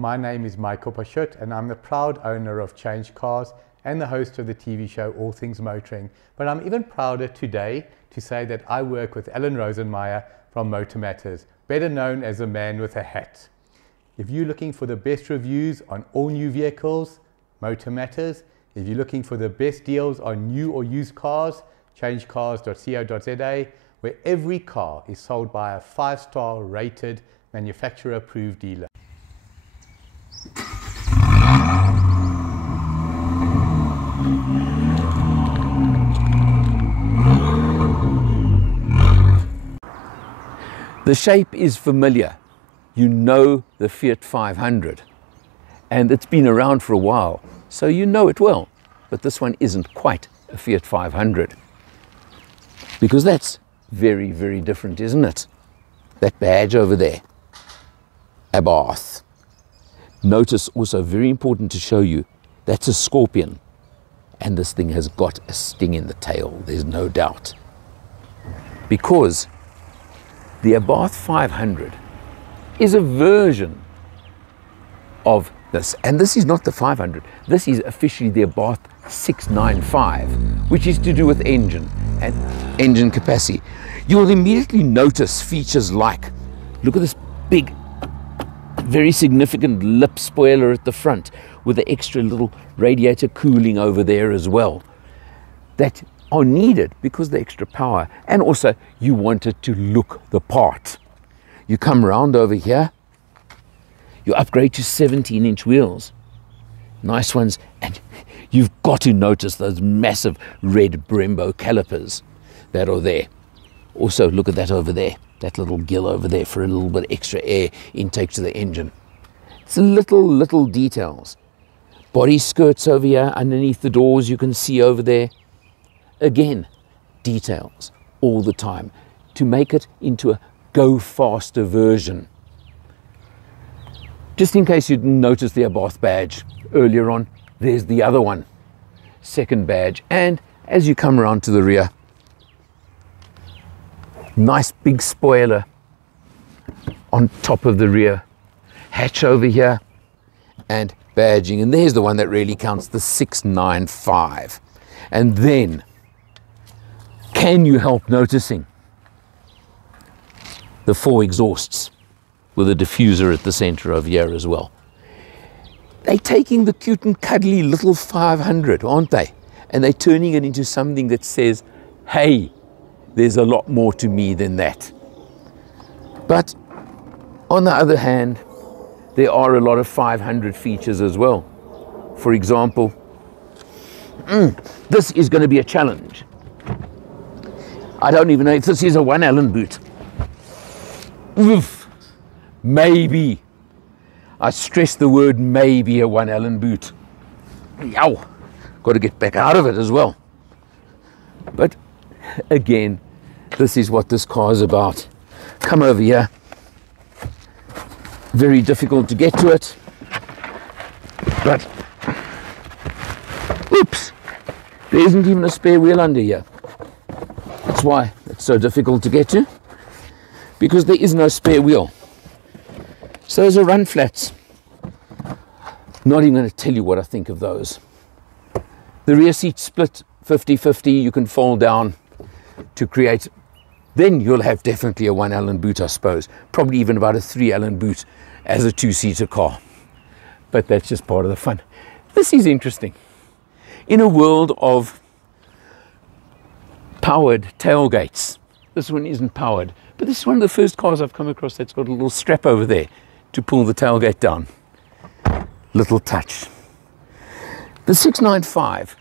My name is Michael Pashut and I'm the proud owner of Change Cars and the host of the TV show All Things Motoring. But I'm even prouder today to say that I work with Alan Rosenmeyer from Motor Matters, better known as the man with a hat. If you're looking for the best reviews on all new vehicles, Motor Matters. If you're looking for the best deals on new or used cars, changecars.co.za, where every car is sold by a 5-star rated manufacturer approved dealer. The shape is familiar. You know the Fiat 500, and it's been around for a while, so you know it well. But this one isn't quite a Fiat 500, because that's very, very different, isn't it? That badge over there, Abarth. Notice also, very important to show you, that's a scorpion, and this thing has got a sting in the tail, there's no doubt. Because the Abarth 500 is a version of this, and this is not the 500, this is officially the Abarth 695, which is to do with engine and engine capacity. You'll immediately notice features like, look at this big, very significant lip spoiler at the front with the extra little radiator cooling over there as well, that are needed because the extra power, and also you want it to look the part. You come around over here, you upgrade to 17-inch wheels, nice ones, and you've got to notice those massive red Brembo calipers that are there. Also look at that over there, that little gill over there for a little bit extra air intake to the engine. It's little details. Body skirts over here underneath the doors you can see over there. Again, details all the time to make it into a go faster version. Just in case you didn't notice the Abarth badge earlier on, there's the other one, second badge. And as you come around to the rear, nice big spoiler on top of the rear, hatch over here, and badging. And there's the one that really counts, the 695. And then, can you help noticing the 4 exhausts with a diffuser at the center over here as well? They're taking the cute and cuddly little 500, aren't they? And they're turning it into something that says, hey, there's a lot more to me than that. But on the other hand, there are a lot of 500 features as well. For example, this is going to be a challenge. I don't even know if this is a 1 Allen boot. Oof. Maybe. I stress the word maybe a 1 Allen boot. Yow. Got to get back out of it as well. But again, this is what this car is about. Come over here. Very difficult to get to it. But, oops, there isn't even a spare wheel under here. That's why it's so difficult to get to, because there is no spare wheel. So those are run flats. Not even going to tell you what I think of those. The rear seat split 50-50, you can fold down to create, then you'll have definitely a 1 Allen boot, I suppose. Probably even about a 3 Allen boot as a 2-seater car. But that's just part of the fun. This is interesting. In a world of powered tailgates, this one isn't powered, but this is one of the first cars I've come across that's got a little strap over there to pull the tailgate down. Little touch. The 695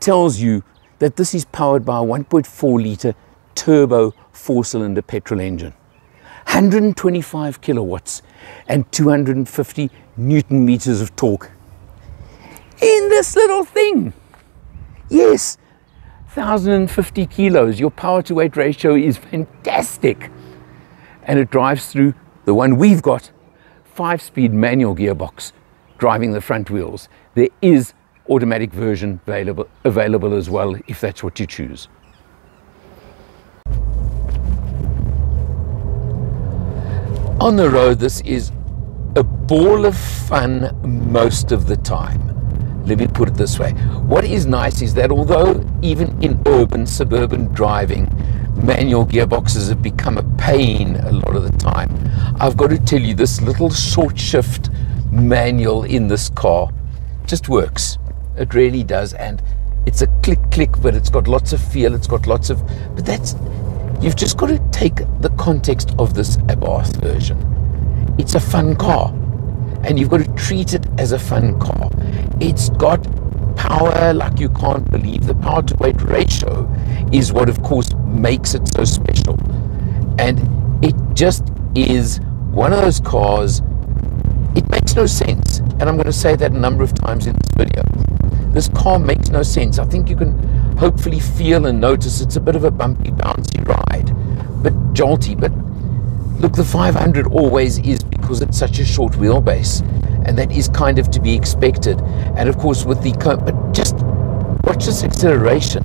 tells you that this is powered by a 1.4 litre turbo 4-cylinder petrol engine, 125 kilowatts and 250 Newton meters of torque in this little thing. Yes, 1,050 kilos. Your power to weight ratio is fantastic. And it drives through the one we've got, 5-speed manual gearbox driving the front wheels. There is automatic version available as well if that's what you choose. On the road, this is a ball of fun most of the time. Let me put it this way. What is nice is that although even in urban, suburban driving, manual gearboxes have become a pain a lot of the time, I've got to tell you, this little short shift manual in this car just works. It really does. And it's a click, but it's got lots of feel. It's got lots of, but that's, you've just got to take the context of this Abarth version. It's a fun car, and you've got to treat it as a fun car. It's got power like you can't believe. The power to weight ratio is what, of course, makes it so special. And it just is one of those cars, it makes no sense. And I'm going to say that a number of times in this video. This car makes no sense. I think you can hopefully feel and notice it's a bit of a bumpy, bouncy ride, but jolty. But look, the 500 always is, because it's such a short wheelbase, and that is kind of to be expected. And of course with the, but just watch this acceleration.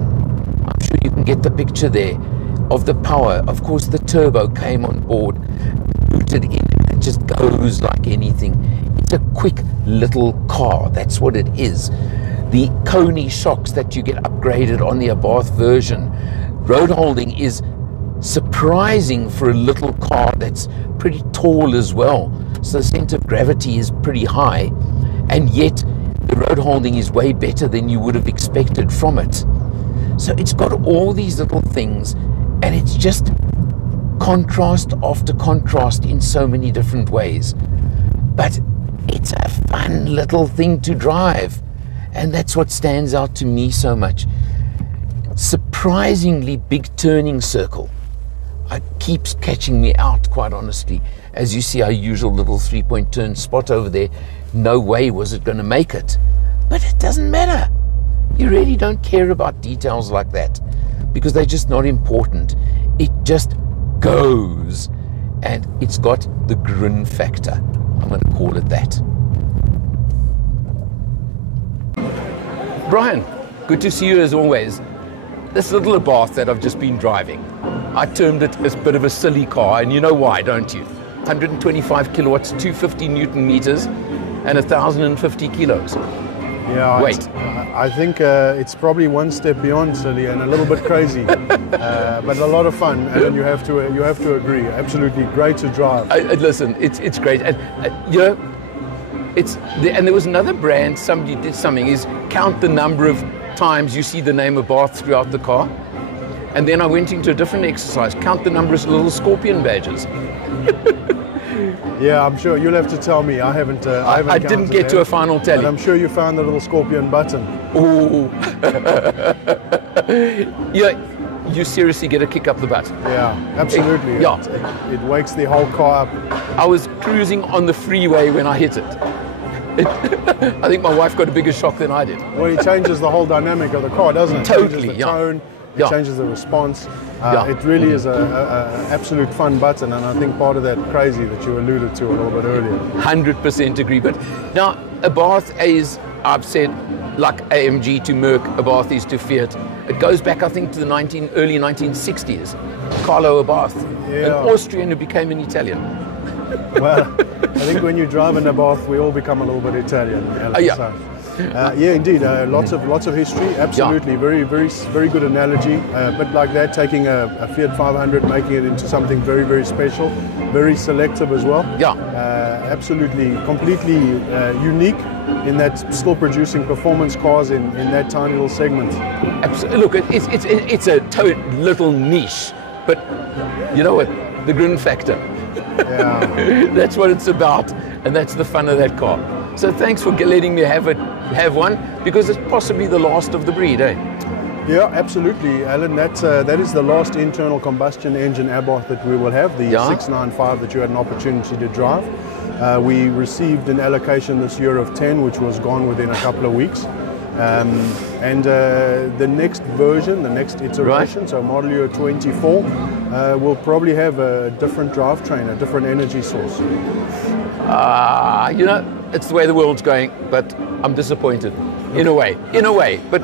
I'm sure you can get the picture there of the power. Of course the turbo came on board, booted in, and it just goes like anything. It's a quick little car, that's what it is. The Coney shocks that you get upgraded on the Abarth version. Road holding is surprising for a little car that's pretty tall as well. So the center of gravity is pretty high, and yet the road holding is way better than you would have expected from it. So it's got all these little things, and it's just contrast after contrast in so many different ways. But it's a fun little thing to drive, and that's what stands out to me so much. Surprisingly big turning circle. It keeps catching me out, quite honestly. As you see our usual little 3-point turn spot over there, no way was it going to make it. But it doesn't matter. You really don't care about details like that, because they're just not important. It just goes, and it's got the grin factor. I'm going to call it that. Brian, good to see you as always. This little Abarth that I've just been driving, I termed it as a bit of a silly car, and you know why, don't you? 125 kilowatts, 250 Newton meters, and 1,050 kilos. Yeah, wait. I think it's probably one step beyond silly and a little bit crazy, but a lot of fun. And you have to agree, absolutely great to drive. Listen, it's great, and you know, and there was another brand. Somebody did something. Is count the number of times you see the name Abarth throughout the car. And then I went into a different exercise. Count the number of little scorpion badges. Yeah, I'm sure you'll have to tell me. I haven't. I didn't get to a final tally. But I'm sure you found the little scorpion button. Oh. Yeah, you seriously get a kick up the butt. Yeah, absolutely. It wakes the whole car up. I was cruising on the freeway when I hit it. I think my wife got a bigger shock than I did. Well, it changes the whole dynamic of the car, doesn't it? Totally, it changes the tone. It changes the response. It really is an absolute fun button, and I think part of that crazy that you alluded to a little bit earlier. 100% agree. But now, Abarth is, I've said, like AMG to Merc, Abarth is to Fiat. It goes back, I think, to the early 1960s. Carlo Abarth, an Austrian who became an Italian. Well, I think when you drive an Abarth, we all become a little bit Italian. Yeah, indeed. Lots of history. Absolutely, very good analogy. A bit like that, taking a Fiat 500, making it into something very special, very selective as well. Yeah. Absolutely, completely unique in that still producing performance cars in that tiny little segment. Absolutely. Look, it's a little niche, but you know what? The grin factor. Yeah. That's what it's about, and that's the fun of that car. So thanks for letting me have one, because it's possibly the last of the breed, eh? Yeah, absolutely, Alan. That is the last internal combustion engine Abarth that we will have, the 695 that you had an opportunity to drive. We received an allocation this year of 10, which was gone within a couple of weeks. And the next version, the next iteration, so model year 24, will probably have a different drivetrain, a different energy source. You know, it's the way the world's going, but I'm disappointed, in a way, but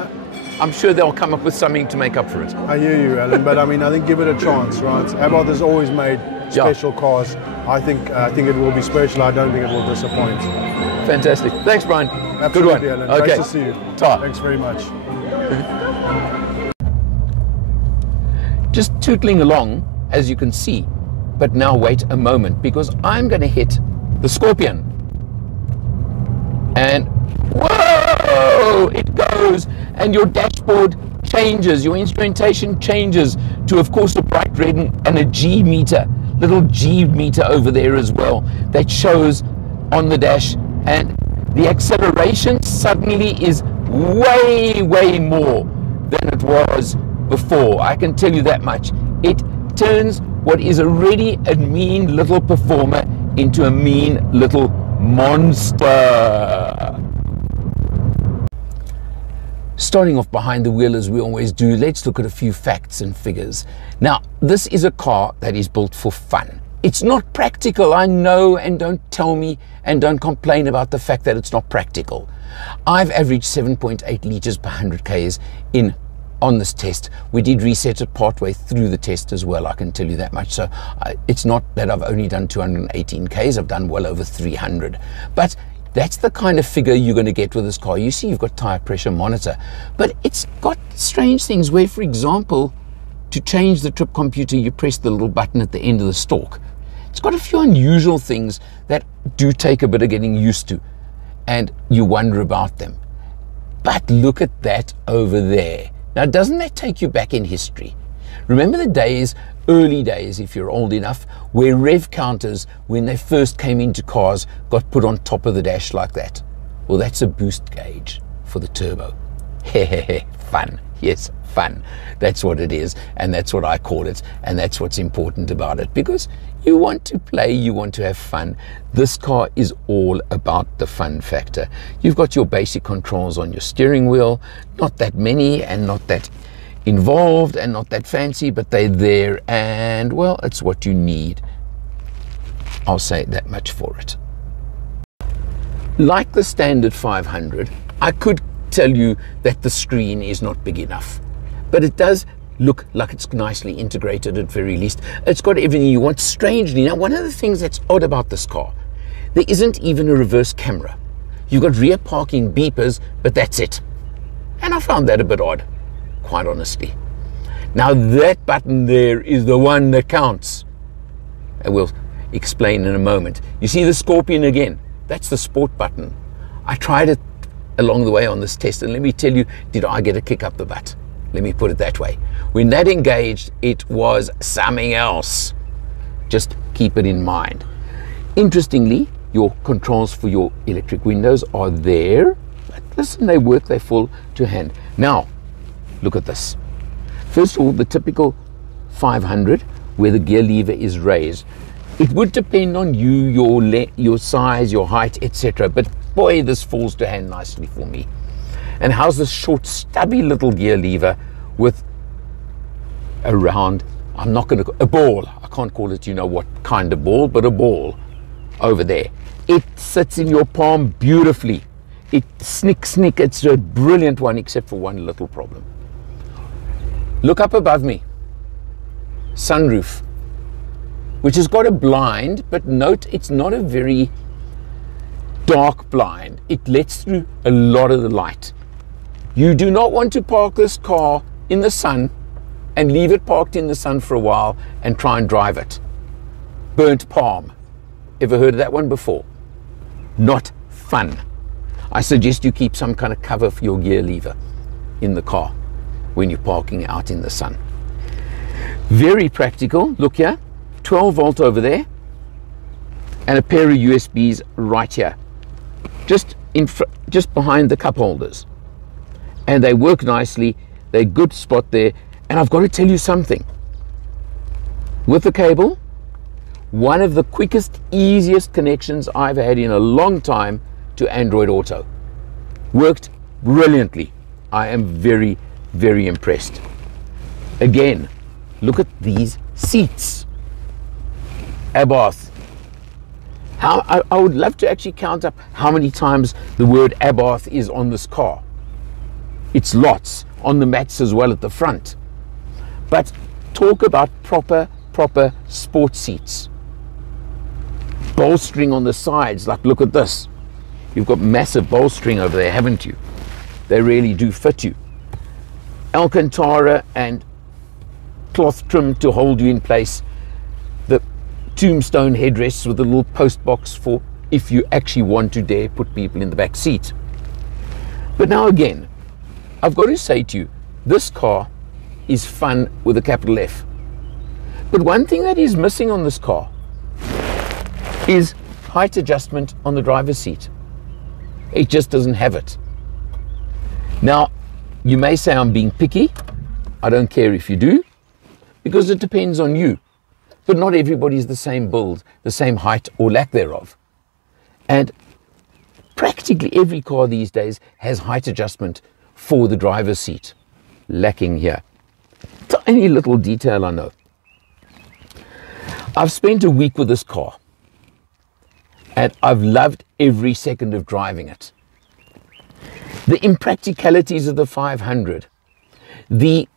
I'm sure they'll come up with something to make up for it. I hear you, Alan, but I mean, I think give it a chance, right? Abarth has always made special cars. I think it will be special. I don't think it will disappoint. Fantastic. Thanks, Brian. Absolutely, Good one. Alan. Okay. Nice to see you. Ta. Thanks very much. Just tootling along, as you can see. But now wait a moment, because I'm going to hit the Scorpion. And whoa, it goes, and your dashboard changes, your instrumentation changes to, of course, a bright red and a G meter, little G meter over there as well, that shows on the dash, and the acceleration suddenly is way, way more than it was before. I can tell you that much. It turns what is already a mean little performer into a mean little monster. Starting off behind the wheel as we always do, let's look at a few facts and figures. Now, this is a car that is built for fun. It's not practical, I know, and don't tell me and don't complain about the fact that it's not practical. I've averaged 7.8 litres per 100 Ks on this test. We did reset it partway through the test as well, I can tell you that much. So it's not that I've only done 218 Ks, I've done well over 300. But that's the kind of figure you're going to get with this car. You see you've got tyre pressure monitor, but it's got strange things where, for example, to change the trip computer, you press the little button at the end of the stalk. It's got a few unusual things that do take a bit of getting used to, and you wonder about them. But look at that over there. Now, doesn't that take you back in history? Remember the days, early days, if you're old enough, where rev counters, when they first came into cars, got put on top of the dash like that? Well, that's a boost gauge for the turbo. Fun. Yes, fun. That's what it is, and that's what I call it, and that's what's important about it, because you want to play, you want to have fun. This car is all about the fun factor. You've got your basic controls on your steering wheel, not that many and not that involved and not that fancy, but they're there, and well, it's what you need. I'll say that much for it. Like the standard 500, I could tell you that the screen is not big enough, but it does look like it's nicely integrated at very least. It's got everything you want. Strangely, now one of the things that's odd about this car, there isn't even a reverse camera. You've got rear parking beepers, but that's it. And I found that a bit odd, quite honestly. Now that button there is the one that counts. I will explain in a moment. You see the Scorpion again? That's the sport button. I tried it along the way on this test, and let me tell you, did I get a kick up the butt? Let me put it that way. When that engaged, it was something else. Just keep it in mind. Interestingly, your controls for your electric windows are there. But listen, they work, they fall to hand. Now, look at this. First of all, the typical 500, where the gear lever is raised. It would depend on you, your size, your height, etc. But boy, this falls to hand nicely for me. And how's this short, stubby little gear lever with a round, a ball. I can't call it, you know what kind of ball, but a ball over there. It sits in your palm beautifully. It snick, it's a brilliant one, except for one little problem. Look up above me. Sunroof, which has got a blind, but note it's not a very dark blind. It lets through a lot of the light. You do not want to park this car in the sun and leave it parked in the sun for a while and try and drive it. Burnt palm. Ever heard of that one before? Not fun. I suggest you keep some kind of cover for your gear lever in the car when you're parking out in the sun. Very practical. Look here, 12 volt over there and a pair of USBs right here, just behind the cup holders, and they work nicely. They're a good spot there. And I've got to tell you something. With the cable, one of the quickest, easiest connections I've had in a long time to Android Auto. Worked brilliantly. I am very, very impressed. Again, look at these seats. Abarth. I would love to actually count up how many times the word Abarth is on this car. It's lots, on the mats as well at the front. But talk about proper proper sport seats. Bolstering on the sides, like look at this. You've got massive bolstering over there, haven't you? They really do fit you. Alcantara and cloth trim to hold you in place. The tombstone headrests with a little post box for if you actually want to dare put people in the back seat. But now again, I've got to say to you, this car is fun with a capital F. But one thing that is missing on this car is height adjustment on the driver's seat. It just doesn't have it. Now, you may say I'm being picky. I don't care if you do, because it depends on you. But not everybody's the same build, the same height or lack thereof. And practically every car these days has height adjustment for the driver's seat. Lacking here. Tiny little detail, I know. I've spent a week with this car and I've loved every second of driving it. The impracticalities of the 500, the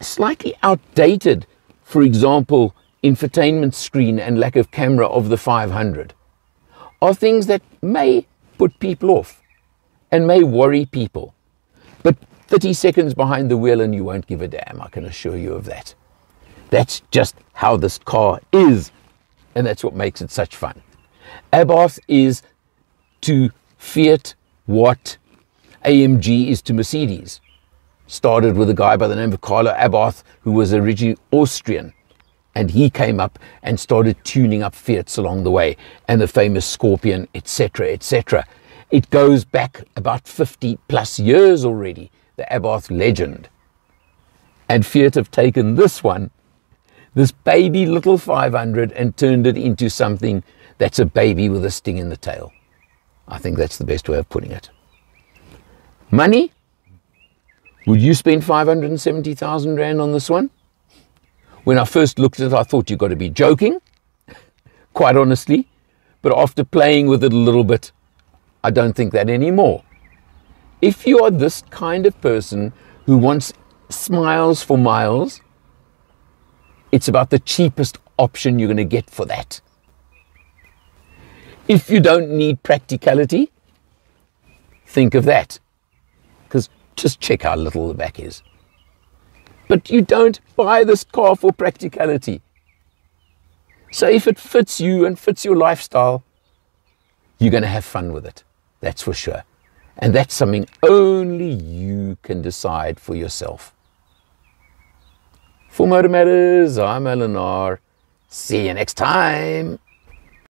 slightly outdated, for example, infotainment screen and lack of camera of the 500 are things that may put people off and may worry people. But 30 seconds behind the wheel and you won't give a damn, I can assure you of that. That's just how this car is, and that's what makes it such fun. Abarth is to Fiat what AMG is to Mercedes. Started with a guy by the name of Carlo Abarth, who was originally Austrian, and he came up and started tuning up Fiats along the way, and the famous Scorpion, etc., etc. It goes back about 50 plus years already, the Abarth legend. And Fiat have taken this one, this baby little 500, and turned it into something that's a baby with a sting in the tail. I think that's the best way of putting it. Money? Would you spend 570,000 Rand on this one? When I first looked at it, I thought you've got to be joking, quite honestly. But after playing with it a little bit, I don't think that anymore. If you are this kind of person who wants smiles for miles, it's about the cheapest option you're going to get for that. If you don't need practicality, think of that. Because just check how little the back is. But you don't buy this car for practicality. So if it fits you and fits your lifestyle, you're going to have fun with it. That's for sure. And that's something only you can decide for yourself. For Motor Matters, I'm Eleanor. See you next time.